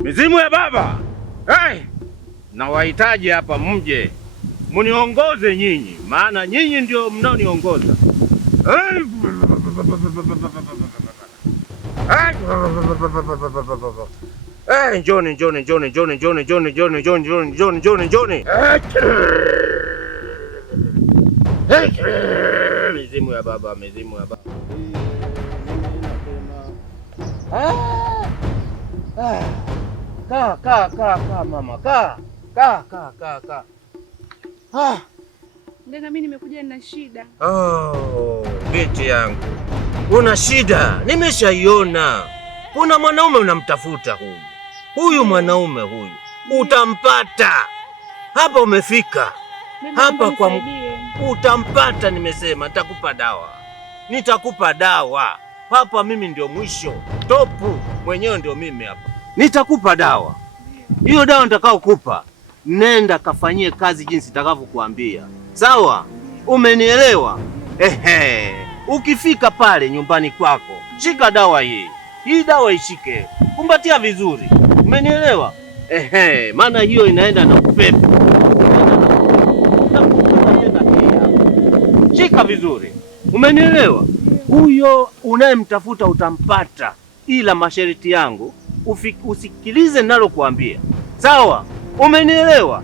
Mizimu ya baba. Hey! Nawahitaji hapa mje. Muniongoze nyinyi, maana nyinyi ndio mnaoniongoza. Njoni. Mizimu ya baba. Kaa mama, kaa. Ndenga, mimi nimekuja na shida. Oh, binti yangu. Una shida? Nimeshaiona. Kuna mwanaume unamtafuta huyu. Huyu mwanaume huyu. Utampata. Hapa umefika. Hapa kwa utampata, nimesema nitakupa dawa. Hapa mimi ndio mwisho. Topu mwenyewe ndio mimi hapa. Nitakupa dawa. Hiyo dawa nitakayokupa, nenda kafanyie kazi jinsi nitakavyokuambia. Sawa? Umenielewa? Ukifika pale nyumbani kwako, shika dawa hii. Hii dawa ishike. Kumbatia vizuri. Umenielewa? Maana hiyo inaenda na upepo. Shika vizuri. Umenielewa? Huyo unayemtafuta utampata, ila masharti yangu usikilize ninalokuambia. Sawa? Umenielewa?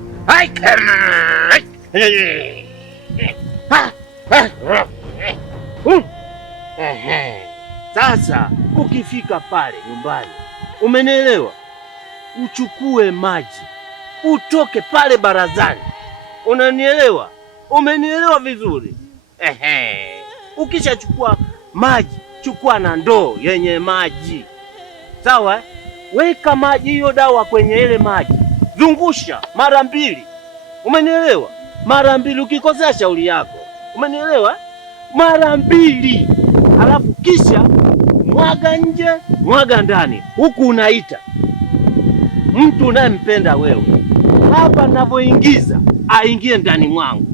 Sasa ukifika pale nyumbani, umenielewa? Uchukue maji, utoke pale barazani. Unanielewa? Umenielewa vizuri? Ukishachukua maji, chukua na ndoo yenye maji. Sawa? Weka maji, hiyo dawa kwenye ile maji. Zungusha mara 2. Umenielewa? Mara 2, ukikosea shauri yako. Umenielewa? Mara 2. Alafu kisha mwaga nje, mwaga ndani. Huku unaita mtu unayempenda wewe. Hapa ninavyoingiza aingie ndani mwangu.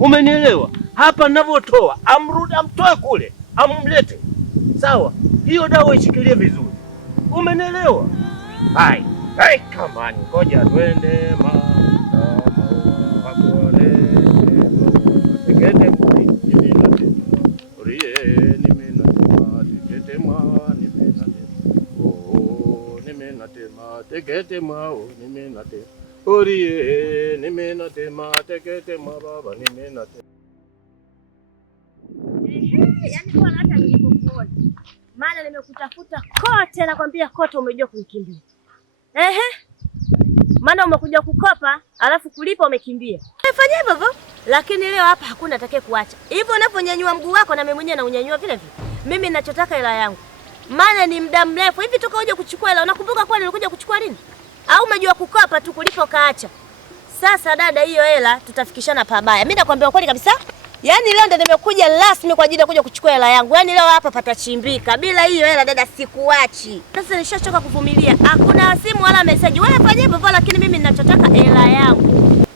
Umenielewa? Hapa ninavyotoa amtoe kule, amlete. Sawa? Hiyo dawa ishikilie vizuri. Umenielewa? Hai, come on, ngoja twende Yaani kwa hata nilipokuona. Maana nimekutafuta kote, nakwambia kote umejua kunikimbia. Maana umekuja kukopa, alafu kulipa umekimbia. Umefanya hivyo, lakini leo hapa hakuna atakaye kuacha. Hivyo unaponyanyua mguu wako na mimi mwenyewe na unyanyua vile vile. Mimi ninachotaka hela yangu. Maana ni muda mrefu hivi toka uje kuchukua hela. Unakumbuka kwa nilikuja kuchukua lini? Au umejua kukopa tu kulipa kaacha? Sasa dada, hiyo hela tutafikishana pabaya. Mimi nakwambia kweli kabisa. Yaani leo ndo nimekuja rasmi kwa ajili ya kuja kuchukua hela yangu. Yaani leo hapa patachimbika. Bila hiyo hela dada sikuachi. Sasa nishachoka kuvumilia. Hakuna simu wala message. Wewe fanya hivyo lakini mimi ninachotaka hela yangu.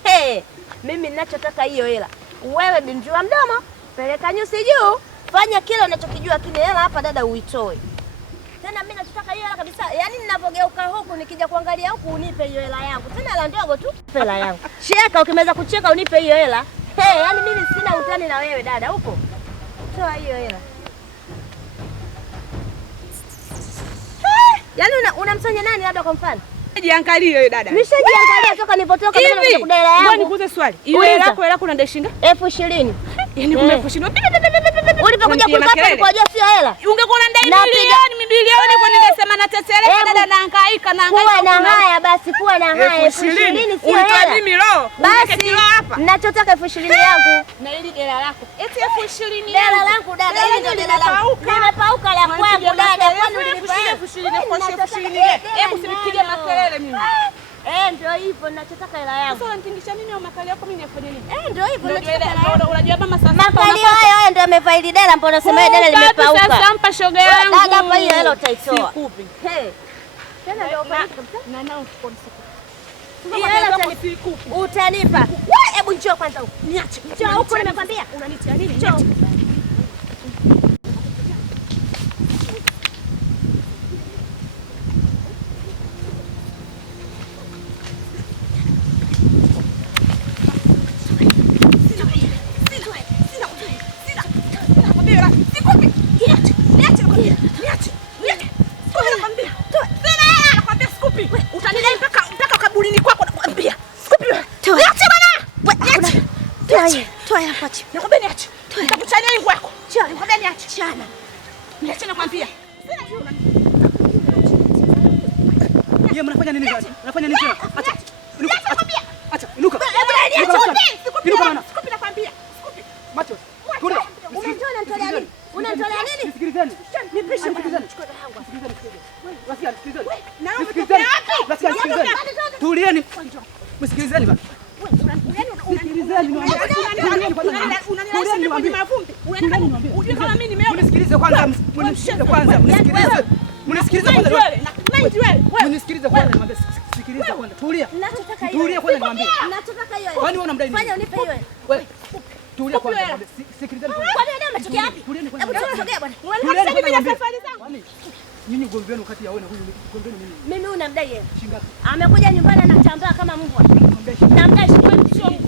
Mimi ninachotaka hiyo hela. Wewe binti wa mdomo, peleka nyusi juu. Fanya kile unachokijua, lakini hela hapa dada uitoe. Tena mimi nachotaka hiyo hela kabisa. Yaani ninapogeuka huku nikija kuangalia huku unipe hiyo hela yangu. Tena hela ndogo tu. Hela yangu. Cheka, ukimeza kucheka unipe hiyo hela. Yaani mimi sina utani na wewe dada, upo? Toa hiyo hela. Yaani unamsanya nani labda kwa mfano? Jiangalie wewe dada. Nimeshajiangalia toka nilipotoka kama nimekuja hela yangu. Ngoja nikuulize swali. Hiyo hela yako kuna dai shilingi? 20,000. Yaani kuna 20,000. Ulipokuja kukopa ulikojua sio hela. Ungekuwa unadai milioni kwa ningesema nateteleka dada, nahangaika Kuwa na haya basi, kuwa na haya. 20,000 sio hela. Ulitoa mimi roho. Basi ninachotaka 20,000 yangu. Na hili dela lako. Eti 20,000 dela langu dada. Hili ndio dela langu. Nimepauka la kwangu dada. Kwani ulipata 20,000? Hebu usipige makelele mimi. Ndio hivyo ninachotaka hela yangu. Sasa unitingisha mimi au makali yako mimi nifanye nini? Ndio hivyo ninachotaka. Unajua mama sasa. Makali hayo ndio amefaili dela, mbona unasema dela limepauka? Sasa mpa shoga yangu. Dada hapa hiyo hela utaitoa. Sikupi. Tena ndio ufaili kabisa. Na nao sikoni. Hiyo hela utanipa. Wewe hebu njoo kwanza huko. Niache. Njoo huko nimekwambia. Unanitia nini? Njoo. Niache. Toa hapa chini. Nakwambia niache. Nitakuchania hiyo yako. Nakwambia niache. Chana. Niache nakwambia. Yeye mnafanya nini bwana? Unafanya nini tena? Acha. Acha, inuka. Inuka bwana. Sikupi nakwambia. Sikupi. Macho. Tulia. Unanitolea nini? Unanitolea nini? Sikilizeni. Nipishe. Sikilizeni. Wasikia, sikilizeni. Sikilizeni. Tulieni. Msikilizeni bwana. Mnisikilize kwanza. Mnisikilize kwanza. Mnisikilize kwanza. Sikiliza kwanza. Tulia. Tulia kwanza niambie. Nachotaka hiyo. Kwani wewe unamdai nini? Fanya unipe hiyo. Wewe. Tulia kwanza. Sikilizeni kwanza. Kwani wewe umetokea wapi? Hebu tusogee bwana. Unaniambia mimi na safari zangu. Nyinyi ugomvi wenu kati ya wewe na huyu ugomvi wenu nini? Mimi unamdai yeye. Shingapi? Amekuja nyumbani anatambaa kama mbwa. Namdai shilingi sio wewe.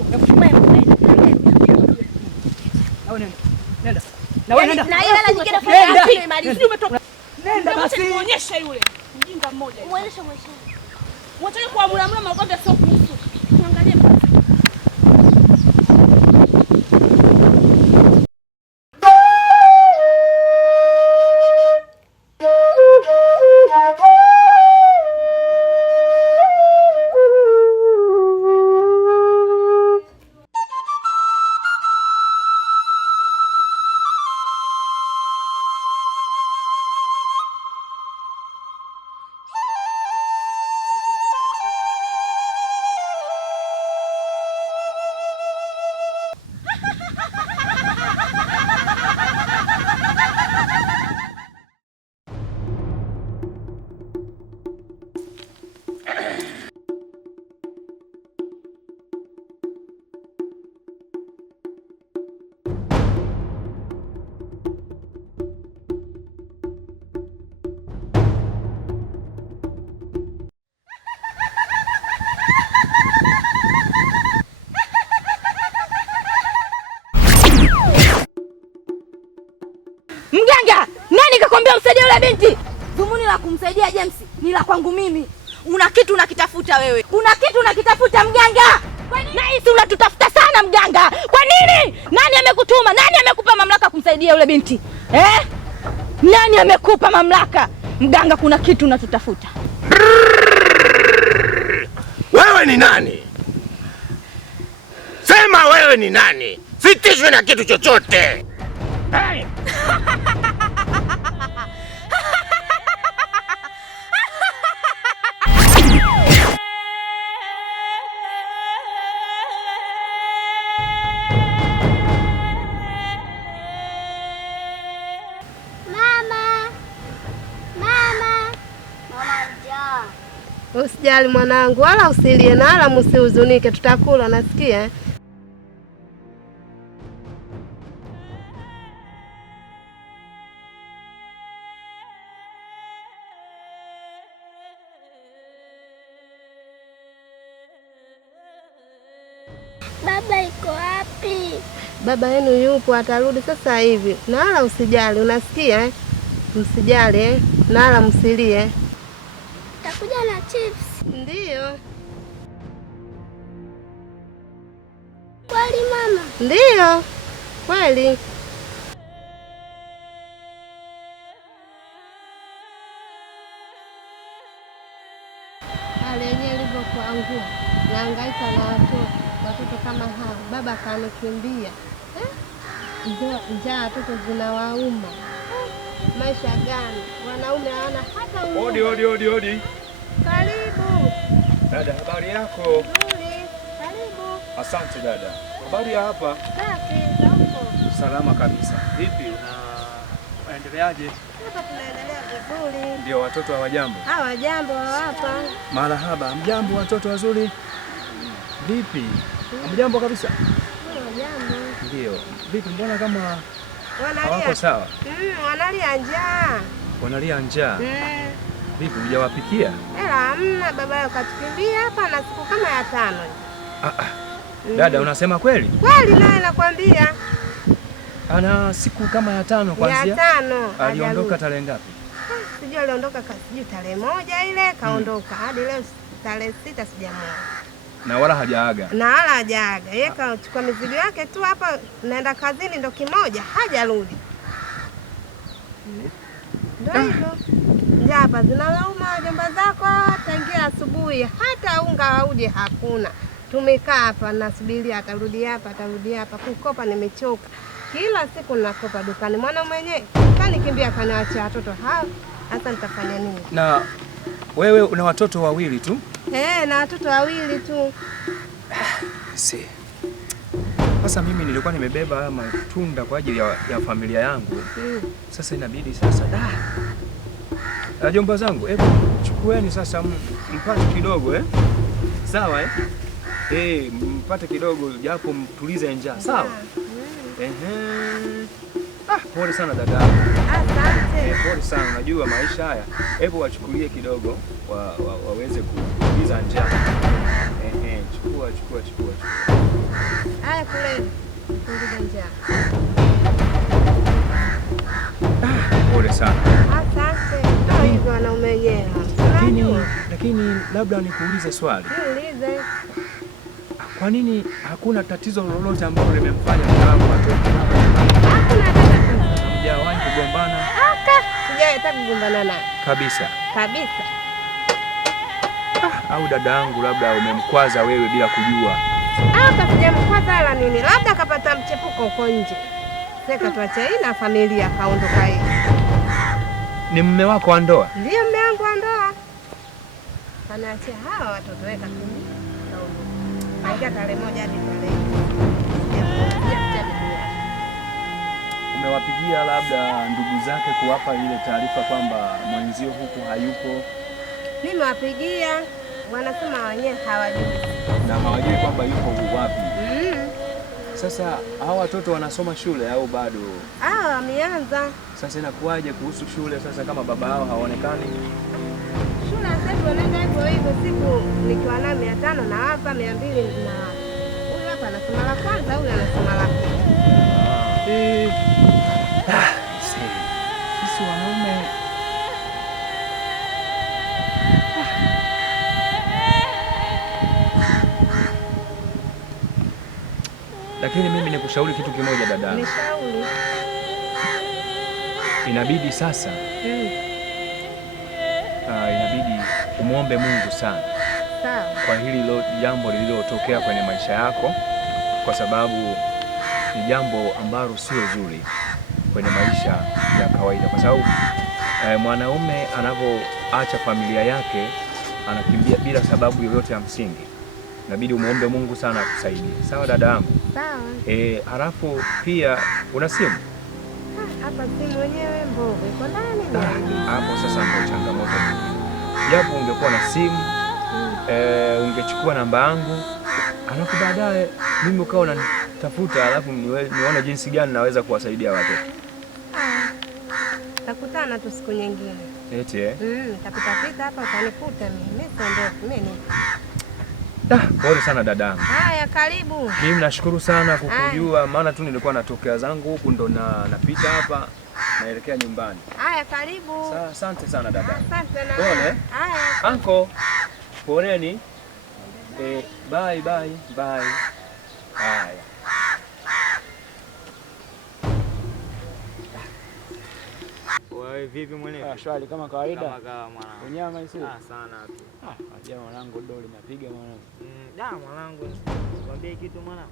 Nenda. Na wewe nenda. Na ile hela nyingine fanya wapi imalize. Umetoka. Nenda basi. Muonyeshe yule mjinga mmoja. Muonyeshe. Wacha kuamua magombe sio kuhusu. Tuangalie. Mganga, nani kakwambia msaidie yule binti? Dhumuni la kumsaidia James ni la kwangu mimi. Una kitu unakitafuta wewe. Kuna kitu unakitafuta mganga. Nahisi unatutafuta sana mganga. Kwa nini? Nani amekutuma? Nani amekupa mamlaka kumsaidia yule binti? Nani amekupa mamlaka? Mganga, kuna kitu unatutafuta. Wewe ni nani? Sema wewe ni nani? Sitishwe na kitu chochote. Hey! Usijali mwanangu, wala usilie na wala msihuzunike, tutakula, nasikia. Baba iko wapi? Baba yenu yupo, atarudi sasa hivi. Na wala usijali, unasikia? Msijali, na wala msilie. Takuja na chips. Ndiyo. Kweli mama? Ndiyo. Kweli. Hali yenyewe ilivyokuangua, nahangaika na watoto kama hao. Baba kanikimbia. Njaa watoto zinawauma. Maisha gani? Wanaume hawana hata Odi. Karibu. Dada, habari yako? Nzuri. Karibu. Asante dada. Habari ya hapa? Safi, huko. Salama kabisa. Vipi, unaendeleaje? Hapa tunaendelea vizuri. Ndio, watoto hawajambo? Hawajambo hapa. Marahaba. Mjambo watoto wazuri? Vipi? Hamjambo kabisa? Hawajambo. Ndio. Vipi, mbona kama hawako Wanalia. sawa? Wanalia njaa. Wanalia njaa? Vipi, hujawapikia? Ela hamna, baba yao katukimbia hapa na siku kama ya 5. Dada, unasema kweli? Kweli naye nakwambia. Ana siku kama ya 5 kwanza. Ya 5. Aliondoka tarehe ngapi? Sijui aliondoka sijui tarehe 1 ile kaondoka. Hadi leo tarehe 6 sijamwona. Na wala hajaaga. Na wala hajaaga. Yeye kachukua mizigo yake tu hapa, naenda kazini ndo kimoja, hajarudi. Ndio hivyo. Njaa hapa zinalauma jomba zako tangia asubuhi, hata unga hauje hakuna. Tumekaa hapa nasubiria atarudi hapa, kukopa nimechoka. Kila siku nakopa dukani. Mwana mwenyewe kanikimbia kaniacha watoto hao. Hata nitafanya nini? Na wewe una watoto wawili tu? Na watoto wawili tu. Sasa mimi nilikuwa nimebeba haya matunda kwa ajili ya familia yangu. Sasa inabidi sasa jomba zangu, hebu chukueni sasa mpate kidogo Sawa mpate kidogo japo mtulize njaa. Sawa? Pole sana dada. Asante. Pole sana, najua maisha haya. Hebu wachukulie kidogo waweze kutuliza njaa. Chukua. Haya kule. Kutuliza njaa. Pole sana. Asante. Hivyo wanaume wenyewe. Lakini labda nikuulize swali. Niulize. Kwa nini hakuna tatizo lolote ambalo limemfanya mwanangu atoke? Hakuna tatizo. Hamjawahi kugombana? Sijawahi kugombana naye. Kabisa. Au dada yangu labda umemkwaza wewe bila kujua? Sijamkwaza wala nini. Labda akapata mchepuko huko nje. Sasa tuache hii na familia kaondoka hii. Ni mume wako wa ndoa? Ndio mume wangu wa ndoa. Anaachia hawa watoto weka tu. Aingia tarehe moja hadi tarehe. Umewapigia labda ndugu zake kuwapa ile taarifa kwamba mwenzio huku hayupo? Nimewapigia, wanasema wenyewe hawajui. Na hawajui kwamba yupo wapi? Sasa hao watoto wanasoma shule au bado? Wameanza. Sasa inakuwaje kuhusu shule sasa kama baba hao haonekani? Shule sasa wanaenda hivyo siku nikiwa na 500 na hapa 200 na huyu hapa anasoma la kwanza, huyu anasoma la pili. Sisi wanaume lakini mimi nikushauri kitu kimoja dada. Nishauri. Inabidi sasa inabidi umuombe Mungu sana. Sawa. Kwa hili jambo lililotokea kwenye maisha yako, kwa sababu ni jambo ambalo sio zuri kwenye maisha ya kawaida, kwa sababu mwanaume anapoacha familia yake anakimbia bila sababu yoyote ya msingi. Inabidi umuombe Mungu sana akusaidie. Sawa dada yangu? Sawa. Halafu pia una simu? Hapa simu yenyewe mbovu iko ndani. Hapo sasa ndio changamoto. Japo ungekuwa na simu ungechukua namba yangu, alafu baadaye mimi ukawa unanitafuta, alafu nione jinsi gani naweza kuwasaidia watoto. Takutana tu siku nyingine. Nitapita hapa utanikuta mimi. Mimi pole sana dadangu. Haya, karibu. Mimi nashukuru sana kukujua, maana tu nilikuwa natokea zangu huku ndo napita hapa naelekea nyumbani. Haya, karibu. Asante sana dada. Asante na. Pole. Haya. Anko. Poleni. Bye. Haya. Wewe vipi mwenyewe? Shwari kama kawaida. Kama mwanangu. Unyama hizo? Sana tu. Jamaa mwanangu doli napiga mwanangu. Mwanangu. Nikwambie kitu mwanangu.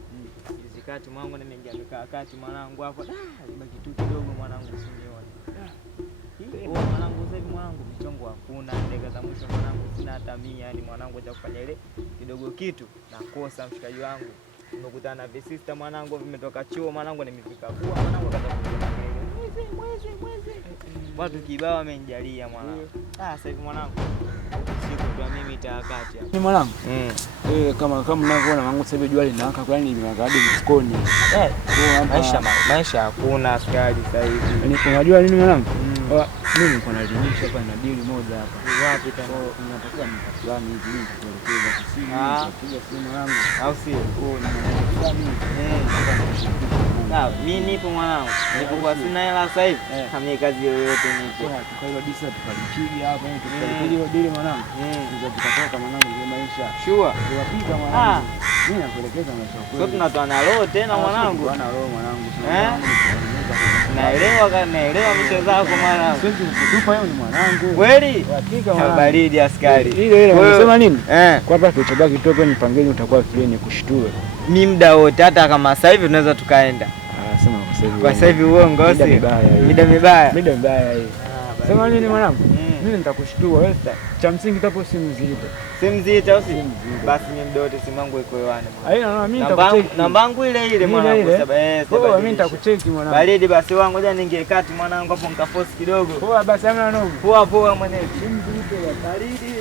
Hizi kati mwanangu nimeingia mikakati mwanangu hapo. Ibaki tu kidogo mwanangu usinione. Mwanangu sasa hivi mwanangu michongo hakuna, ndege za mwisho mwanangu sina hata 100, yani mwanangu cha kufanya ile kidogo kitu nakosa mshikaji wangu. Nimekutana na visista mwanangu vimetoka chuo mwanangu nimefika kwa mwanangu katafuta mwezi. Watu kibao wamenijalia mwanangu. Sasa hivi mwanangu siku tu mimi takati hapa. Ni mwanangu. Kama mnavyoona mwanangu sasa hivi jua linawaka, kwa nini nimekadi mfukoni. Maisha hakuna askari sasa hivi. Unajua nini mwanangu? Mimi niko na linisha hapa na deal moja hapa. Wapi tena? Ninatakiwa nipatiane hivi kuelekeza simu, kupiga simu yangu. Au sio? Ni mimi. Sawa, mimi nipo mwanangu. Nipo kwa sina hela sasa hivi. Hamna kazi yoyote nipo. Kwa hiyo disa tukalipiga hapa hivi tukalipiga hiyo dili mwanangu. Ndio tukatoka mwanangu ndio maisha. Sure. Tuwapiga mwanangu. Mimi nakuelekeza maisha kweli. Sio tunatoa na roho tena mwanangu. Bwana roho mwanangu. Naelewa michezo zako mwanangu. Sisi kutupa yeye ni mwanangu. Kweli? Hakika mwanangu. Baridi askari. Ile unasema nini? Kwa hapa kilichobaki toka ni pangeni utakuwa free ni kushtue. Mimi muda wote hata kama sasa hivi tunaweza tukaenda. Sema kwa sasa hivi. Kwa sasa hivi uongo si. Mida mibaya. Mida mibaya hii. Sema nini mwanangu? Mimi nitakushtua wewe. Cha msingi tapo simu nzito. Simu nzito au si? Basi mimi muda wote simu yangu iko hewani. Haina mimi nitakucheki. Namba yangu ile mwanangu. Sababu mimi nitakucheki mwanangu. Baridi basi wangu ngoja ningie kati mwanangu hapo nikaforce kidogo. Poa basi hamna noma. Poa mwanangu. Simu nzito ya baridi.